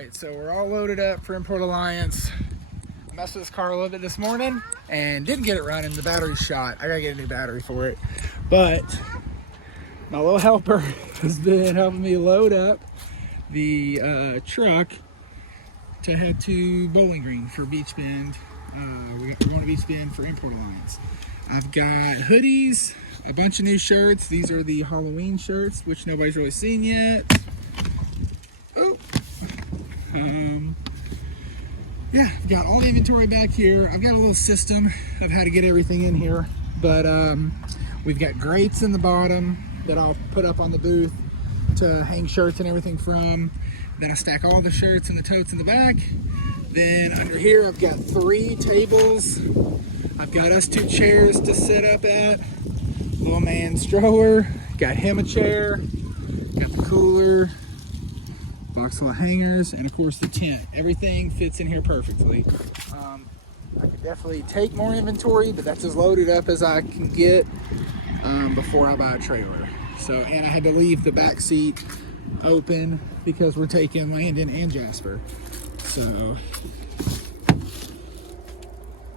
Alright, so we're all loaded up for Import Alliance. I messed with this car a little bit this morning and didn't get it running. The battery's shot. I gotta get a new battery for it. But my little helper has been helping me load up the truck to head to Bowling Green for Beach Bend. We're going to Beach Bend for Import Alliance. I've got hoodies, a bunch of new shirts. These are the Halloween shirts, which nobody's really seen yet. Oh. Yeah, I've got all the inventory back here. I've got a little system of how to get everything in here, but we've got grates in the bottom that I'll put up on the booth to hang shirts and everything from. Then I stack all the shirts in the totes in the back. Then under here I've got 3 tables. I've got us 2 chairs to sit up at. Little man stroller, got him a chair, got the cooler, box full of hangers, and of course the tent. Everything fits in here perfectly. I could definitely take more inventory, but that's as loaded up as I can get before I buy a trailer. So, and I had to leave the back seat open because we're taking Landon and Jasper. So,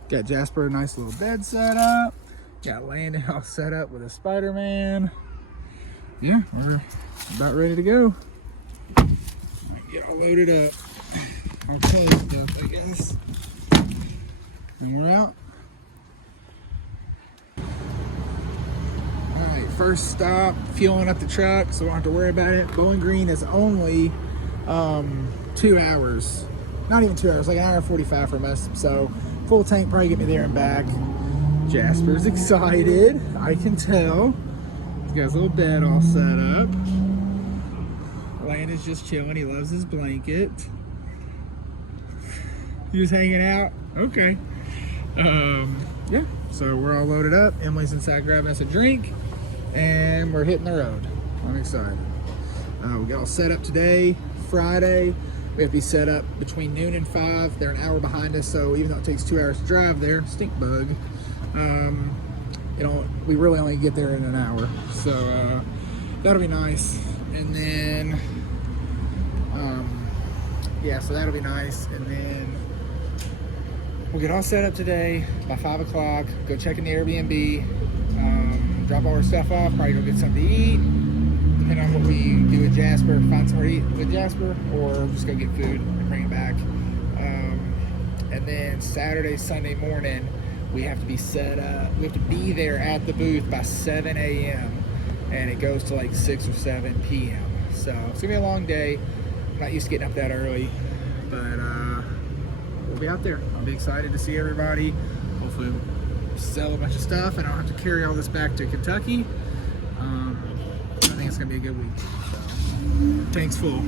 got Jasper a nice little bed set up. Got Landon all set up with a Spider-Man. Yeah, we're about ready to go. Get all loaded up. Our play stuff, I guess. And we're out. Alright, first stop, fueling up the truck, so we don't have to worry about it. Bowling Green is only 2 hours. Not even 2 hours, like an hour and 45 from us. So full tank probably get me there and back. Jasper's excited, I can tell. He's got his little bed all set up. Landon's just chilling. He loves his blanket. You just hanging out? Okay. Yeah, so we're all loaded up. Emily's inside grabbing us a drink, and we're hitting the road. I'm excited. We got all set up today, Friday. We have to be set up between noon and 5. They're an hour behind us, so even though it takes 2 hours to drive there, stink bug, we really only get there in an hour. So that'll be nice. And then, yeah, so that'll be nice. And then we'll get all set up today by 5 o'clock, go check in the Airbnb, drop all our stuff off, probably go get something to eat, depending on what we do with Jasper, find somewhere to eat with Jasper, or just go get food and bring it back. And then Saturday, Sunday morning, we have to be set up, we have to be there at the booth by 7 a.m. and it goes to like 6 or 7 p.m. So it's gonna be a long day. I'm not used to getting up that early, but we'll be out there. I'll be excited to see everybody. Hopefully we'll sell a bunch of stuff and I don't have to carry all this back to Kentucky. I think it's gonna be a good week. So, tank's full.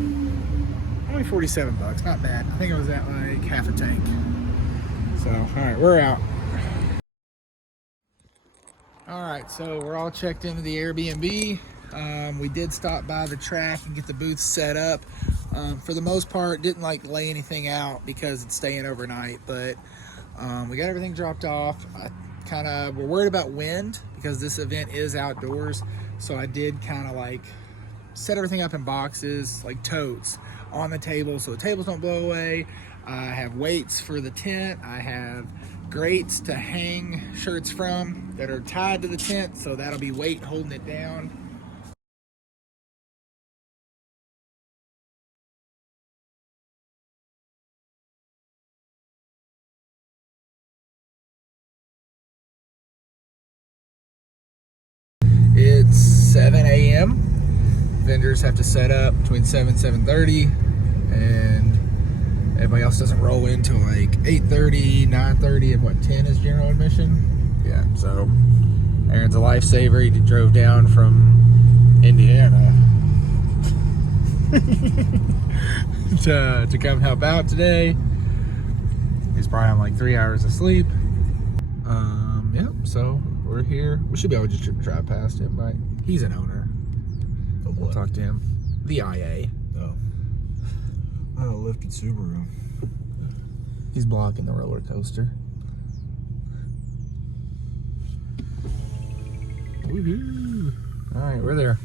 Only 47 bucks, not bad. I think it was at like half a tank. So, all right, we're out. All right, so we're all checked into the Airbnb. We did stop by the track and get the booth set up. For the most part, didn't like lay anything out because it's staying overnight, but we got everything dropped off. We're worried about wind because this event is outdoors. So I did kind of like set everything up in boxes, like totes, on the table so the tables don't blow away. I have weights for the tent. I have grates to hang shirts from that are tied to the tent, so that'll be weight holding it down. It's 7 a.m. Vendors have to set up between 7 and 7:30, and everybody else doesn't roll in till like 8:30, 9:30, and what, 10 is general admission? Yeah, so Aaron's a lifesaver. He drove down from Indiana to come help out today. He's probably on like 3 hours of sleep. Yep, so we're here. We should be able to just drive past him, right? He's an owner. We'll talk to him. The IA. Oh. I lifted Subaru. He's blocking the roller coaster. Woohoo! All right, we're there.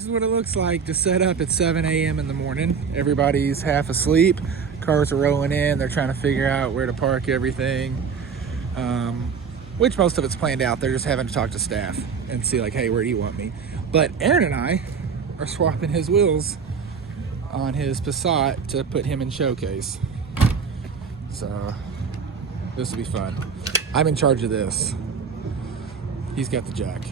This is what it looks like to set up at 7 a.m. in the morning. Everybody's half asleep. Cars are rolling in. They're trying to figure out where to park everything. Which most of it's planned out. They're just having to talk to staff and see like, hey, where do you want me? But Aaron and I are swapping his wheels on his Passat to put him in showcase. So this will be fun. I'm in charge of this. He's got the jack.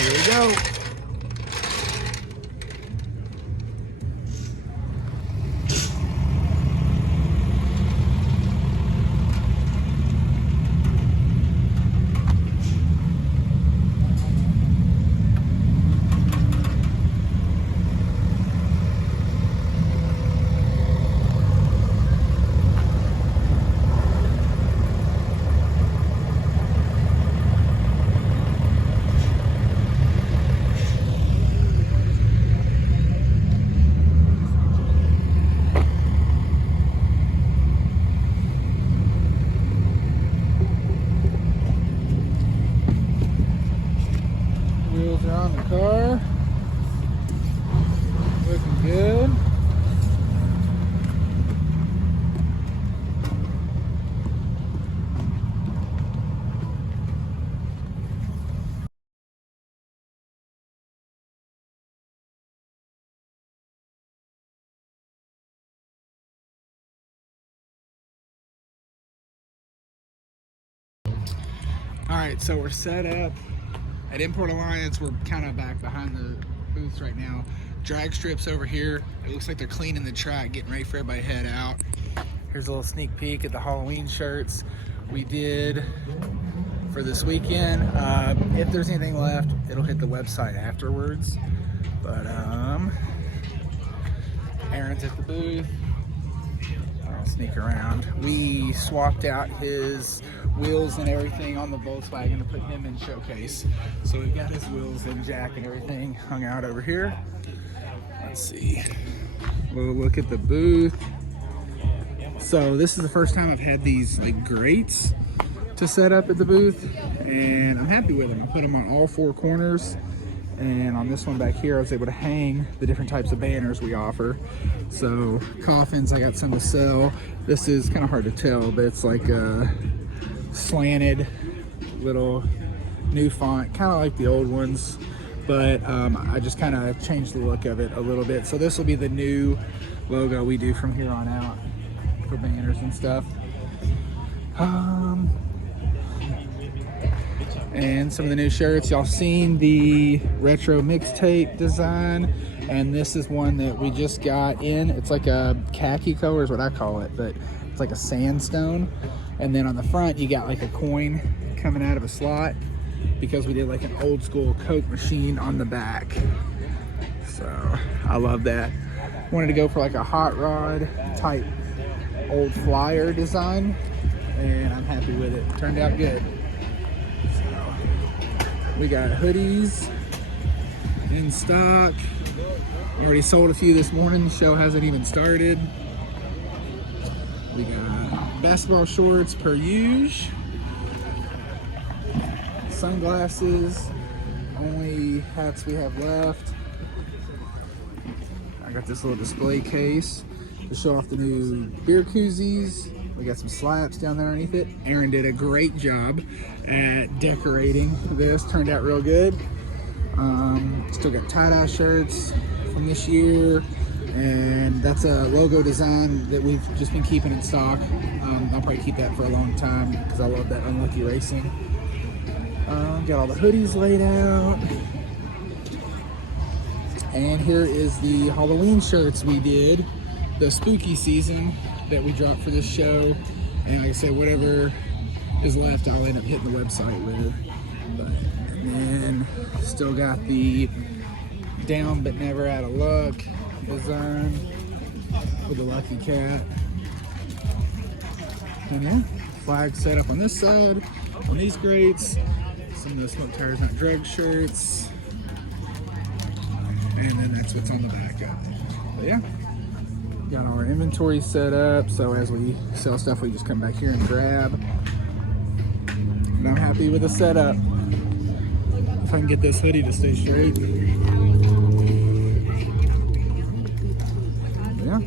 Here we go. Wheels are on the car. Looking good. All right, so we're set up at Import Alliance. We're kind of back behind the booths right now. Drag strips over here. It looks like they're cleaning the track, getting ready for everybody to head out. Here's a little sneak peek at the Halloween shirts we did for this weekend. If there's anything left, it'll hit the website afterwards. But Aaron's at the booth. I'll sneak around. We swapped out his wheels and everything on the Volkswagen to put him in showcase. So we've got his wheels and jack and everything hung out over here. Let's see. We'll look at the booth. So this is the first time I've had these like grates to set up at the booth, and I'm happy with them. I put them on all four corners, and on this one back here I was able to hang the different types of banners we offer. So coffins, I got some to sell. This is kind of hard to tell, but it's like a slanted little new font, kind of like the old ones, but I just kind of changed the look of it a little bit. So this will be the new logo we do from here on out for banners and stuff. And some of the new shirts, y'all seen the retro mixtape design, and this is one that we just got in. It's like a khaki color is what I call it, but it's like a sandstone. And then on the front you got like a coin coming out of a slot, because we did like an old school Coke machine on the back. So I love that. Wanted to go for like a hot rod type old flyer design, and I'm happy with it. Turned out good. We got hoodies in stock. We already sold a few this morning. The show hasn't even started. We got basketball shorts per usual. Sunglasses. Only hats we have left. I got this little display case to show off the new beer koozies. We got some slabs down there underneath it. Aaron did a great job at decorating this. Turned out real good. Still got tie-dye shirts from this year, and that's a logo design that we've just been keeping in stock. I'll probably keep that for a long time because I love that Unlucky Racing. Got all the hoodies laid out. And here is the Halloween shirts we did, the spooky season that we dropped for this show. And like I said, whatever is left I'll end up hitting the website with. And then still got the down but never out of luck design with the lucky cat. And yeah, flag set up on this side on these grates. Some of the Smoke Tires Not Drug shirts. And then that's what's on the back of it. But yeah, got our inventory set up, so as we sell stuff we just come back here and grab. And I'm happy with the setup. If I can get this hoodie to stay straight. Yeah.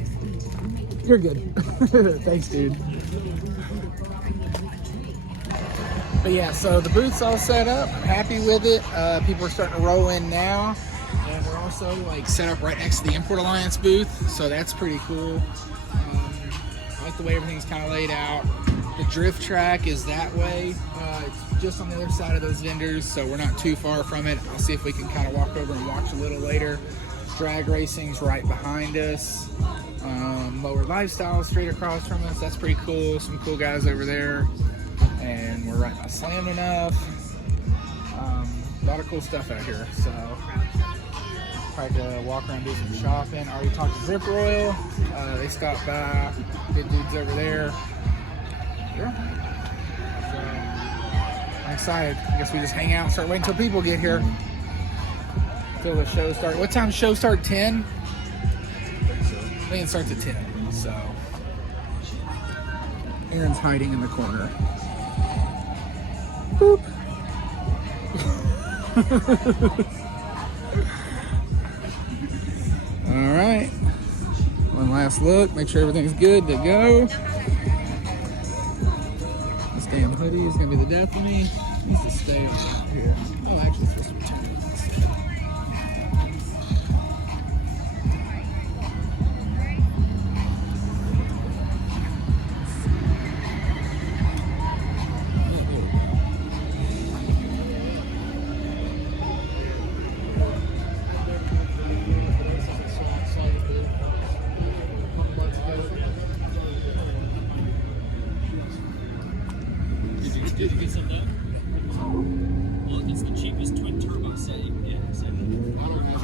You're good. Thanks, dude. But yeah, so the booth's all set up. I'm happy with it. People are starting to roll in now. And we're also like set up right next to the Import Alliance booth. So that's pretty cool. I like the way everything's kind of laid out. The drift track is that way. It's just on the other side of those vendors, so we're not too far from it. I'll see if we can kind of walk over and watch a little later. Drag racing's right behind us. Lower Lifestyle straight across from us. That's pretty cool. Some cool guys over there. And we're right by Slam Enough. A lot of cool stuff out here. So probably to walk around and do some shopping. I already talked to Zip Royal. They stopped by. Good dudes over there. Yeah. So, I'm excited. I guess we just hang out and start waiting until people get here. Until the show starts. What time does the show start? 10? I think it starts at 10. So Aaron's hiding in the corner. Boop. All right. One last look. Make sure everything's good to go. This damn hoodie is gonna be the death of me. It needs to stay over here. Oh, actually, it's supposed to be turned. Did you get some of that? Well, it's the cheapest twin turbo setting. Yeah, setting. I don't know.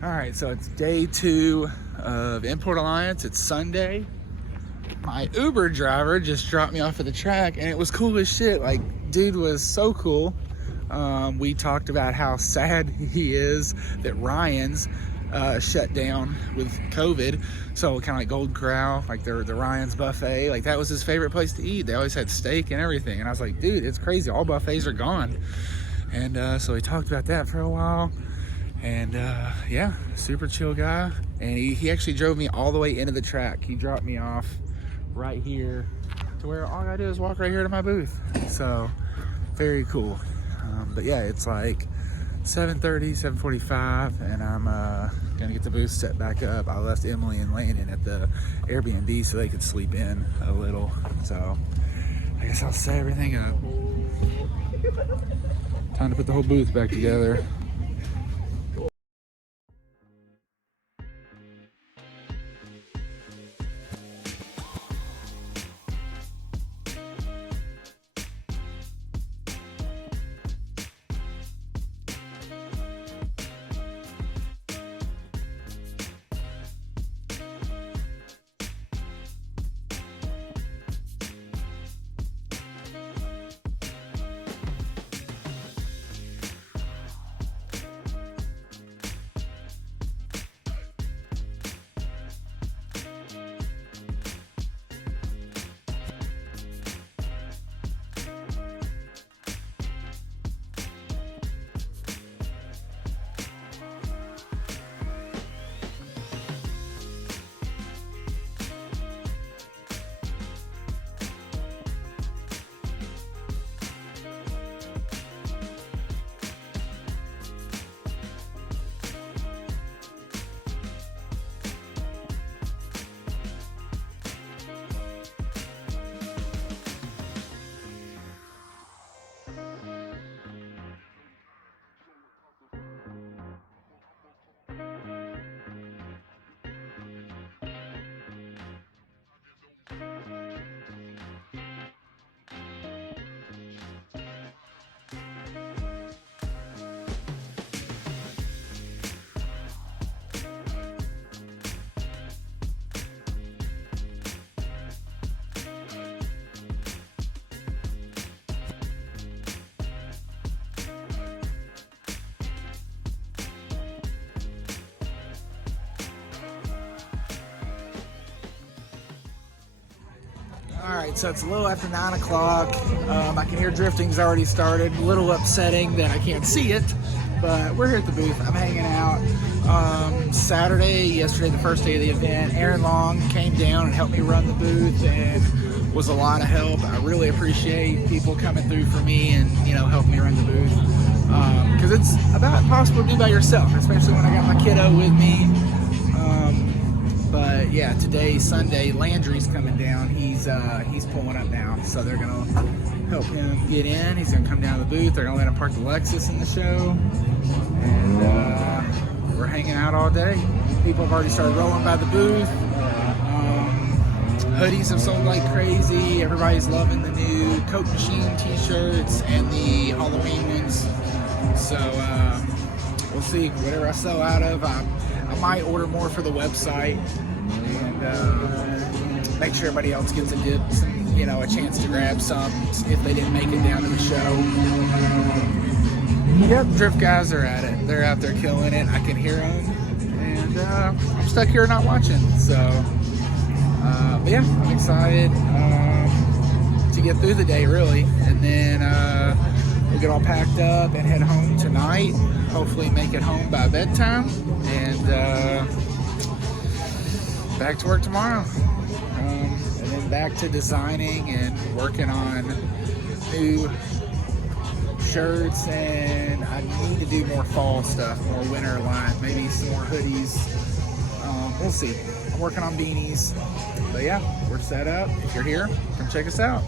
All right, so it's day 2 of Import Alliance. It's Sunday. My Uber driver just dropped me off at the track, and it was cool as shit. Like, dude was so cool. We talked about how sad he is that Ryan's shut down with COVID. So kind of like Gold Corral, like the Ryan's buffet, like that was his favorite place to eat. They always had steak and everything. And I was like, dude, it's crazy. All buffets are gone. And so we talked about that for a while. And yeah, super chill guy. And he actually drove me all the way into the track. He dropped me off right here to where all I gotta do is walk right here to my booth. So very cool. But yeah, it's like 7:30, 7:45, and I'm gonna get the booth set back up. I left Emily and Landon at the Airbnb so they could sleep in a little. So I guess I'll set everything up. Time to put the whole booth back together. All right, so it's a little after 9 o'clock. I can hear drifting's already started. A little upsetting that I can't see it, but we're here at the booth. I'm hanging out. Yesterday, the first day of the event, Aaron Long came down and helped me run the booth and was a lot of help. I really appreciate people coming through for me and, you know, helping me run the booth. Because it's about impossible to do by yourself, especially when I got my kiddo with me. But yeah, today, Sunday, Landry's coming down. He's pulling up now, so they're gonna help him get in. He's gonna come down to the booth. They're gonna let him park the Lexus in the show, and we're hanging out all day. People have already started rolling by the booth. Hoodies have sold like crazy. Everybody's loving the new Coke Machine t-shirts and the Halloween ones. So we'll see whatever I sell out of. I might order more for the website and make sure everybody else gets a dip, you know, a chance to grab some if they didn't make it down to the show. Yep, drift guys are at it. They're out there killing it. I can hear them, and I'm stuck here not watching. So, but yeah, I'm excited to get through the day, really, and then we'll get all packed up and head home tonight. Hopefully make it home by bedtime, and back to work tomorrow. And then back to designing and working on new shirts, and I need to do more fall stuff, more winter line, maybe some more hoodies. We'll see. I'm working on beanies. But yeah, we're set up. If you're here, come check us out.